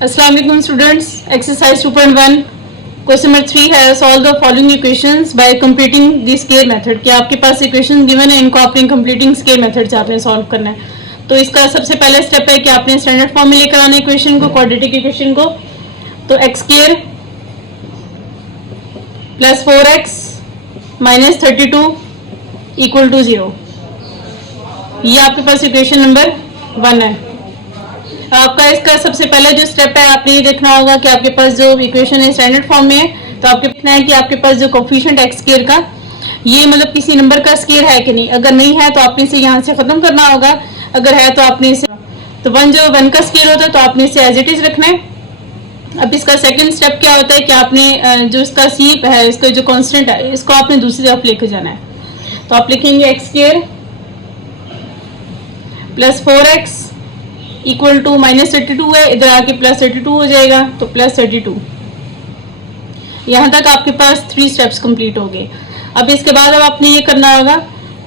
अस्सलाम वालेकुम students. Exercise 2.1 question number 3 है solve the following equations bye completing the square method. कि आपके पास इक्वेशन गिवन है, इनको आपने कंप्लीटिंग स्केयर मेथड से आपने सॉल्व करना है। तो इसका सबसे पहला स्टेप है कि आपने स्टैंडर्ड फॉर्म में लेकर आना इक्वेशन को, क्वाड्रेटिक इक्वेशन को। तो x square plus 4x minus 32 equal to 0, ये आपके पास इक्वेशन नंबर 1 है। आपका इसका सबसे पहला जो स्टेप है, आपने ये देखना होगा कि आपके पास जो इक्वेशन है स्टैंडर्ड फॉर्म में है, तो आपके देखना है कि आपके पास जो कोफिशिएंट एक्स स्क्वायर का ये मतलब किसी नंबर का स्क्वायर है कि नहीं। अगर नहीं है तो आपने इसे यहाँ से खत्म करना होगा, अगर है तो आपने इसे तो वन का स्क्वायर होता है तो आपने इसे एज इट इज रखना है। अब इसका सेकंड स्टेप क्या होता है कि आपने जो इसका सी है, इसका जो कांस्टेंट है, इसको आपने दूसरी तरफ लेकर जाना है। तो आप लिखेंगे x square plus 4x equal to minus 32 है, इधर आके प्लस 32 हो जाएगा, तो प्लस 32। यहाँ तक आपके पास 3 स्टेप्स कंप्लीट हो गए। अब इसके बाद अब आपने ये करना होगा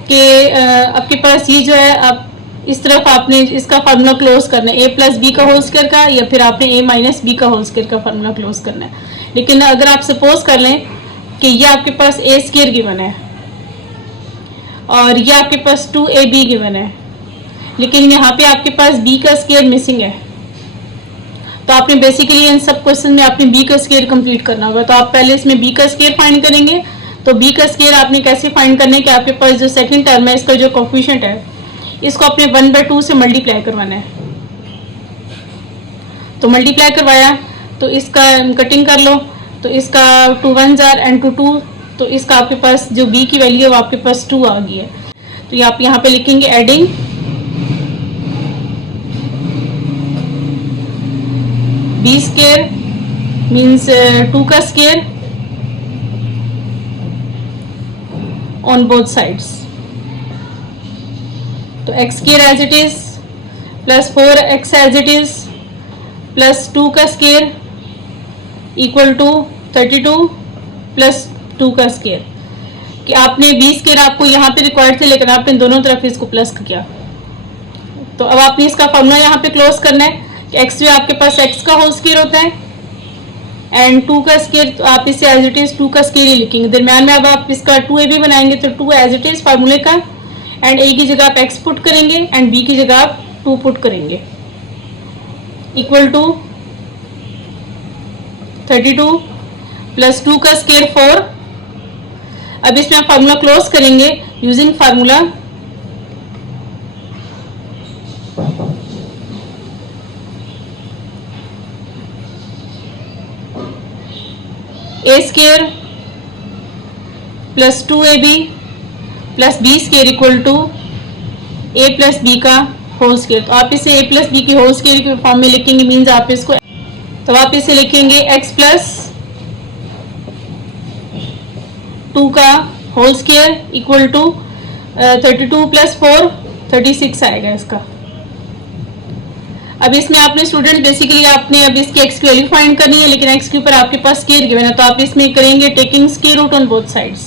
कि आपके पास ये जो है, आप इस तरफ आपने इसका फार्मूला क्लोज करना है, a प्लस बी का होल स्क्वायर का, या फिर आपने a माइनस बी का होल स्क्वायर का फार्मूला क्लोज करना है। लेकिन अगर आप सपोज कर लें कि ये आपके पास a स्क्वायर गिवन है और ये आपके पास 2ab गिवन है, लेकिन यहाँ पे आपके पास b का स्क्वायर मिसिंग है, तो आपने बेसिकली इन सब क्वेश्चन में आपने b का स्क्वायर कंप्लीट करना होगा। तो आप पहले इसमें b का स्क्वायर फाइंड करेंगे। तो b का स्क्वायर आपने कैसे फाइंड करना है कि आपके पास जो सेकंड टर्म है, इसका जो कोफिशिएंट है, इसको आपने 1/2 से मल्टीप्लाई करवाना है। तो मल्टीप्लाई करवाया तो इसका कटिंग कर लो, तो इसका 2 1s are and 2 2, तो इसका आपके पास जो b की वैल्यू है वो आपके पास 2 आ गई है। तो आप यहाँ पे लिखेंगे एडिंग b स्क्वायर मीन्स 2 का स्क्वायर ऑन बोथ साइड्स। तो x square as it is plus 4x as it is plus 2 का स्क्वायर इक्वल टू 32 प्लस 2 का स्क्वायर। कि आपने b स्क्वायर आपको यहाँ पे रिक्वायर्ड थे, लेकिन आपने दोनों तरफ इसको प्लस किया। तो अब आपने इसका फॉर्मूला यहाँ पे क्लोज करना है कि एक्स जो आपके पास x का होल स्क्वायर होता है एंड 2 का स्क्वायर, तो आप इसे एज इट इज 2 का स्क्वायर ही लिखेंगे। दरम्यान में अब आप इसका 2ab बनाएंगे, तो 2 एज इट इज फार्मूले का, एंड a की जगह आप x पुट करेंगे एंड b की जगह आप 2 पुट करेंगे, इक्वल टू 32 प्लस 2 का स्क्वायर 4। अब इसमें आप फार्मूला क्लोज करेंगे using formula a square plus 2ab plus b square equal to a plus b का होल स्क्वायर। तो आप इसे a प्लस b की होल स्क्वायर के फॉर्म में लिखेंगे, मीन्स आप इसको, तो आप इसे लिखेंगे x प्लस 2 का whole square equal to 32 plus 4 36 आएगा इसका। अब इसमें आपने स्टूडेंट बेसिकली आपने अब इसकी x की वैल्यू फाइंड करनी है, लेकिन x के ऊपर आपके पास स्क्वायर गिवन है, तो आप इसमें करेंगे taking square root on both sides.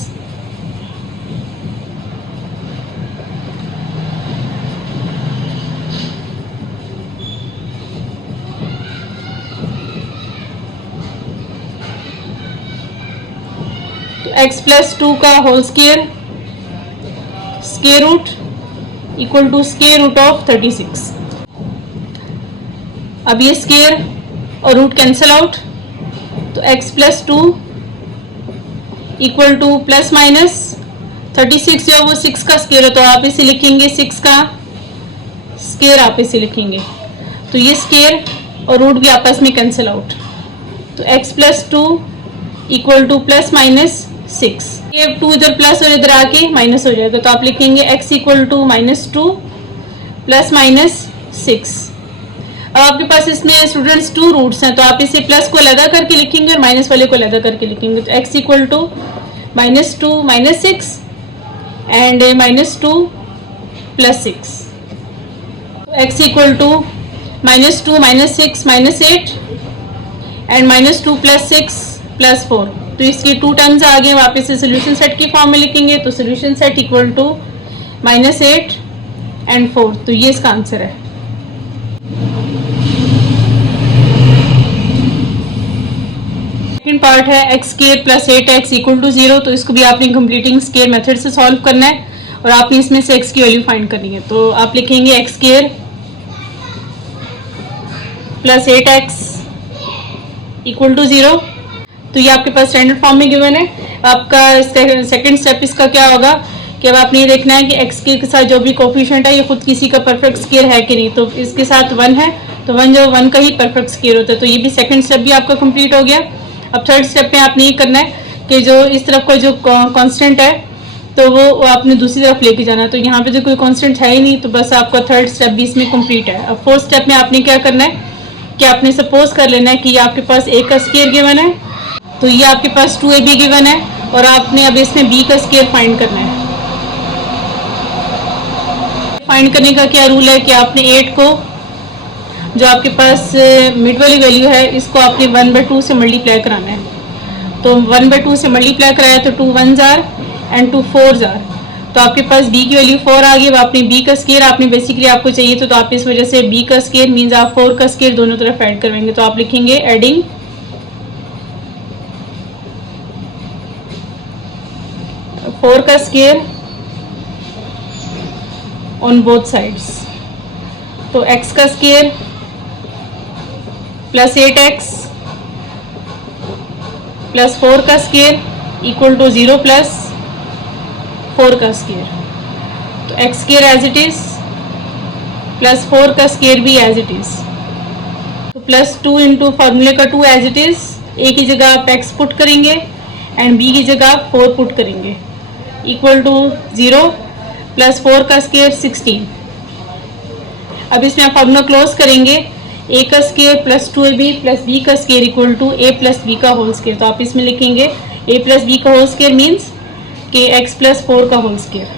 तो x प्लस 2 का whole square square root equal to square root of 36। अब ये स्क्वायर और रूट कैंसिल आउट, तो x plus 2 equal to plus minus 36 जो वो 6 का स्क्वायर है, तो आप इसे लिखेंगे 6 का स्क्वायर, आप इसे लिखेंगे। तो ये स्क्वायर और रूट भी आपस में कैंसिल आउट, तो x plus 2 equal to plus minus 6। ये 2 इधर प्लस और इधर आके माइनस हो जाएगा, तो आप लिखेंगे x equal to -2 plus minus 6। अब आपके पास इसमें स्टूडेंट्स 2 रूट्स हैं, तो आप इसे प्लस को अलग करके लिखेंगे और माइनस वाले को अलग करके लिखेंगे। तो x equal to -2 -6 and -2 plus 6। x equal to -2 -6 -8 and -2 plus 6 plus 4। तो इसकी 2 टर्म्स आ गए, वापस से सोल्यूशन सेट की फॉर्म में लिखेंगे। तो solution set equal to -8 and 4, तो ये इसका आंसर है। सेकेंड पार्ट है x square plus 8x equal to 0। तो इसको भी आपने कंप्लीटिंग स्क्वायर मेथड से सॉल्व करना है और आपने इसमें से x की वैल्यू फाइंड करनी है। तो आप लिखेंगे x square plus 8x equal to 0। तो ये आपके पास स्टैंडर्ड फॉर्म में गिवन है। आपका सेकंड स्टेप इसका क्या होगा कि अब आपने ये देखना है कि एक्स स्क्वायर के साथ जो भी कोफिशिएंट है ये खुद किसी का परफेक्ट स्क्वायर है कि नहीं। तो इसके साथ 1 है तो 1 जो 1 का ही परफेक्ट स्क्वायर होता है। तो ये भी सेकंड स्टेप भी आपका कंप्लीट हो गया। अब थर्ड स्टेप में आपने ये करना है कि जो इस तरफ का जो कांस्टेंट है तो वो आपने दूसरी तरफ लेके जाना है। तो यहाँ पे जो कोई कांस्टेंट है ही नहीं तो बस आपका थर्ड स्टेप भी इसमें कंप्लीट है। अब फोर्थ स्टेप में आपने क्या करना है कि आपने सपोज कर लेना है कि ये आपके पास a का स्क्वायर गिवन है तो ये आपके पास 2ab गिवन है और आपने अब इसमें b का स्क्वायर फाइंड करना है। फाइंड करने का क्या रूल है कि आपने 8 को जो आपके पास मिड वाली वैल्यू है इसको आपने 1/2 से मल्टीप्लाई कराना है। तो 1/2 से मल्टीप्लाई कराया तो 2 1s are and 2 4s are. तो आपके पास b की वैल्यू 4 आ गई। अब आपने b का स्क्वायर आपने बेसिकली आपको चाहिए तो आप इस वजह से b का स्क्वायर मीन्स आप 4 का स्क्वायर दोनों तरफ ऐड करवाएंगे। तो आप लिखेंगे एडिंग 4 का स्क्वायर ऑन बोथ साइड्स। तो x का स्क्वायर प्लस 8x प्लस 4 का स्क्वायर इक्वल टू 0 प्लस 4 का स्क्वायर। तो x square as it is plus 4 का स्क्वायर भी एज इट इज। तो प्लस 2 इंटू फॉर्मूले का 2 एज इट इज। a की जगह आप x पुट करेंगे एंड b की जगह आप 4 पुट करेंगे इक्वल टू 0 प्लस 4 का स्क्वायर 16। अब इसमें आप फॉर्मूला क्लोज करेंगे a का square plus 2ab plus b का square equal to a plus b का होल स्क्वायर। तो आप इसमें लिखेंगे a प्लस b का होल स्क्वायर मीन्स कि x प्लस 4 का होल स्क्वायर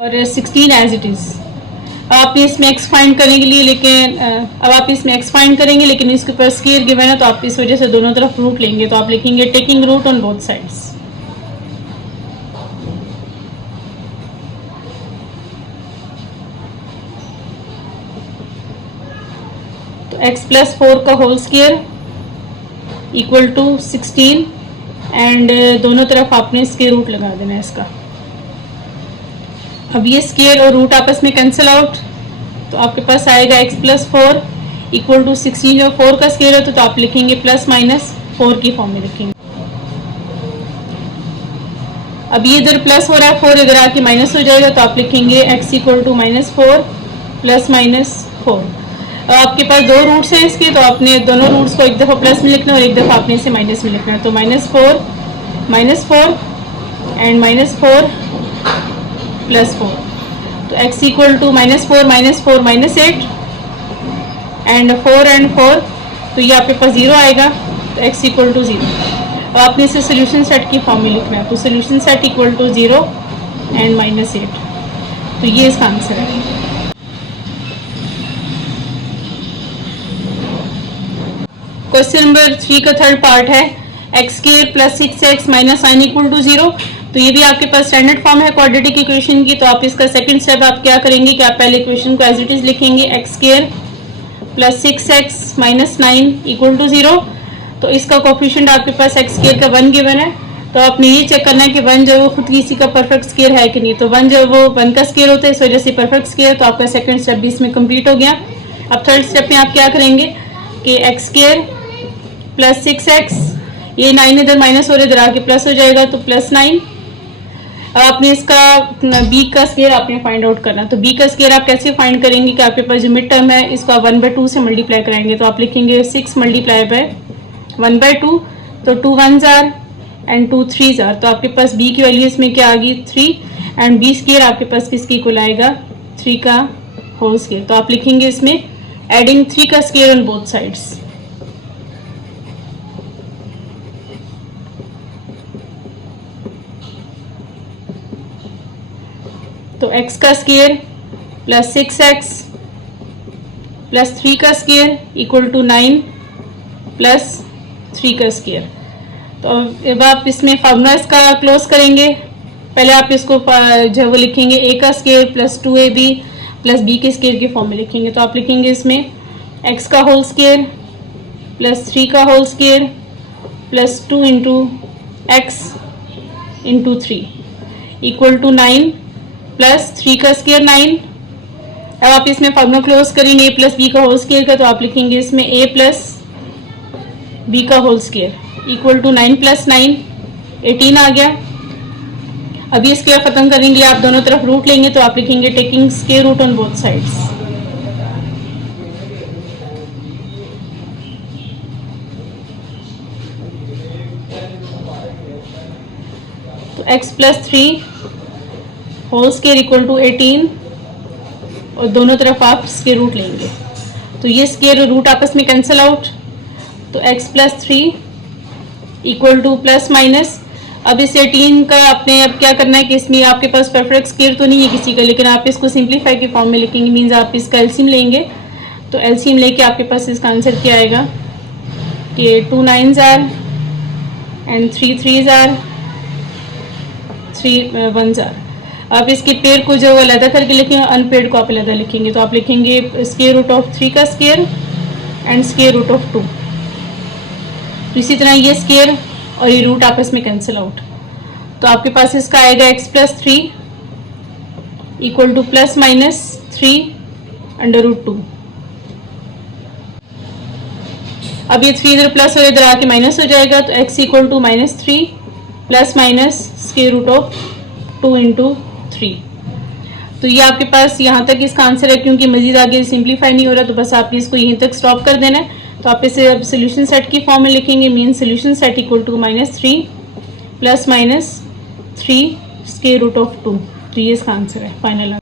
और 16 एज इट इज। आपने इसमें x फाइंड करने के लिए लेकिन अब आप इसमें x फाइंड करेंगे लेकिन इसके ऊपर स्क्वायर गिवन है तो आप इस वजह से दोनों तरफ रूट लेंगे। तो आप लिखेंगे taking root on both sides. तो x प्लस 4 का whole square equal to 16 and दोनों तरफ आपने स्क्वायर रूट लगा देना है इसका। अब ये स्क्वायर और रूट आपस में कैंसिल आउट तो आपके पास आएगा x प्लस 4 इक्वल टू 16। जो 4 का स्क्वायर होता तो आप लिखेंगे प्लस माइनस 4 की फॉर्म में लिखेंगे। अब ये इधर प्लस हो रहा है 4 इधर आके माइनस हो जाएगा तो आप लिखेंगे x इक्वल टू -4 प्लस -4। अब आपके पास दो रूट्स हैं इसके तो आपने दोनों रूट्स को एक दफ़ा प्लस में लिखना है और एक दफ़ा आपने इसे माइनस में लिखना है। तो -4 एंड -4 प्लस 4। तो x इक्वल टू -4 -8 एंड 4 तो ये आपके पास 0 आएगा। तो x इक्वल टू 0। अब आपने इसे सोल्यूशन सेट की फॉर्म में लिखना है। तो solution set equal to 0 and -8। तो ये इसका आंसर है। क्वेश्चन नंबर 3 का थर्ड पार्ट है x square plus 6x minus 9 equal to 0। तो ये भी आपके पास स्टैंडर्ड फॉर्म है क्वाड्रेटिक इक्वेशन की। तो आप इसका सेकंड स्टेप आप क्या करेंगे कि आप पहले इक्वेशन को एज इट इज लिखेंगे x square plus 6x minus 9 equal to 0। तो इसका कोफिशिएंट आपके पास एक्स स्क्वायर का 1 गिवन है। तो आपने ये चेक करना है कि 1 जो है वो खुद किसी का परफेक्ट स्क्वायर है कि नहीं। तो 1 जो है वो 1 का स्क्वायर होता है इस वजह से परफेक्ट स्क्वायर। तो आपका सेकंड स्टेप भी इसमें कंप्लीट हो गया। अब थर्ड स्टेप में आप क्या करेंगे कि एक्स स्क्वायर प्लस 6x ये 9 इधर माइनस और इधर आके प्लस हो जाएगा तो प्लस 9। अब आपने इसका b का स्क्वायर आपने फाइंड आउट करना। तो b का स्क्वायर आप कैसे फाइंड करेंगे कि आपके पास जो मिड टर्म है इसको आप 1/2 से मल्टीप्लाई कराएंगे। तो आप लिखेंगे 6 मल्टीप्लाई बाय 1/2 तो 2 1s are and 2 3s are. तो आपके पास b की वैल्यू इसमें क्या आ गई 3 एंड b स्क्वायर आपके पास किसकी इक्वल आएगा 3 का होल स्क्वायर। तो आप लिखेंगे इसमें एडिंग 3 का स्क्वायर ऑन बोथ साइड्स। तो x का स्क्वायर प्लस 6x प्लस 3 का स्क्वायर इक्वल टू 9 प्लस 3 का स्क्वायर। तो अब आप इसमें फार्मूला इसका क्लोज करेंगे। पहले आप इसको जो है वो लिखेंगे a का square plus 2ab plus b के स्क्वायर के फॉर्म में लिखेंगे। तो आप लिखेंगे इसमें x का होल स्क्वायर प्लस 3 का whole square plus 2 into x into 3 equal to 9 plus 3 का स्क्वायर 9। अब आप इसमें फॉर्मूला क्लोज करेंगे a प्लस बी का होल स्क्वायर का, तो आप लिखेंगे इसमें a प्लस बी का whole square equal to 9 plus 9 18 आ गया। अभी स्क्वायर खत्म करेंगे, आप दोनों तरफ रूट लेंगे तो आप लिखेंगे taking square root on both sides. तो x plus 3 whole square equal to 18 और दोनों तरफ आप स्क्वायर रूट लेंगे तो ये स्क्वायर रूट आपस में कैंसिल आउट। तो x plus 3 equal to plus minus, अब इस 18 का आपने अब क्या करना है कि इसमें आपके पास परफेक्ट स्क्वायर तो नहीं है किसी का, लेकिन आप इसको सिंप्लीफाई के फॉर्म में लिखेंगे, मीन्स आप इसका एलसीएम लेंगे। तो एलसीएम लेके आपके पास इसका आंसर क्या आएगा कि 2 9s are and 3 3s are 3 1s are. आप इसके पेयर को जो अलग करके लिखेंगे, अनपेड को आप अलग लिखेंगे, तो आप लिखेंगे स्क्वायर रूट ऑफ 3 का square and square root of 2। तो इसी तरह ये स्क्वायर और ये रूट आपस में कैंसिल आउट, तो आपके पास इसका आएगा x plus 3 equal to plus minus 3 under root 2। अब ये 3 इधर प्लस और इधर आके माइनस हो जाएगा, तो x equal to minus 3 plus minus square root of 2 into 3। तो ये आपके पास यहाँ तक इसका आंसर है, क्योंकि मजीद आगे सिंप्लीफाई नहीं हो रहा, तो बस आप इसको यहीं तक स्टॉप कर देना है। तो आप इसे अब सोल्यूशन सेट की फॉर्म में लिखेंगे, mean solution set equal to minus 3 plus minus 3 square root of 2। तो ये इसका आंसर है फाइनल।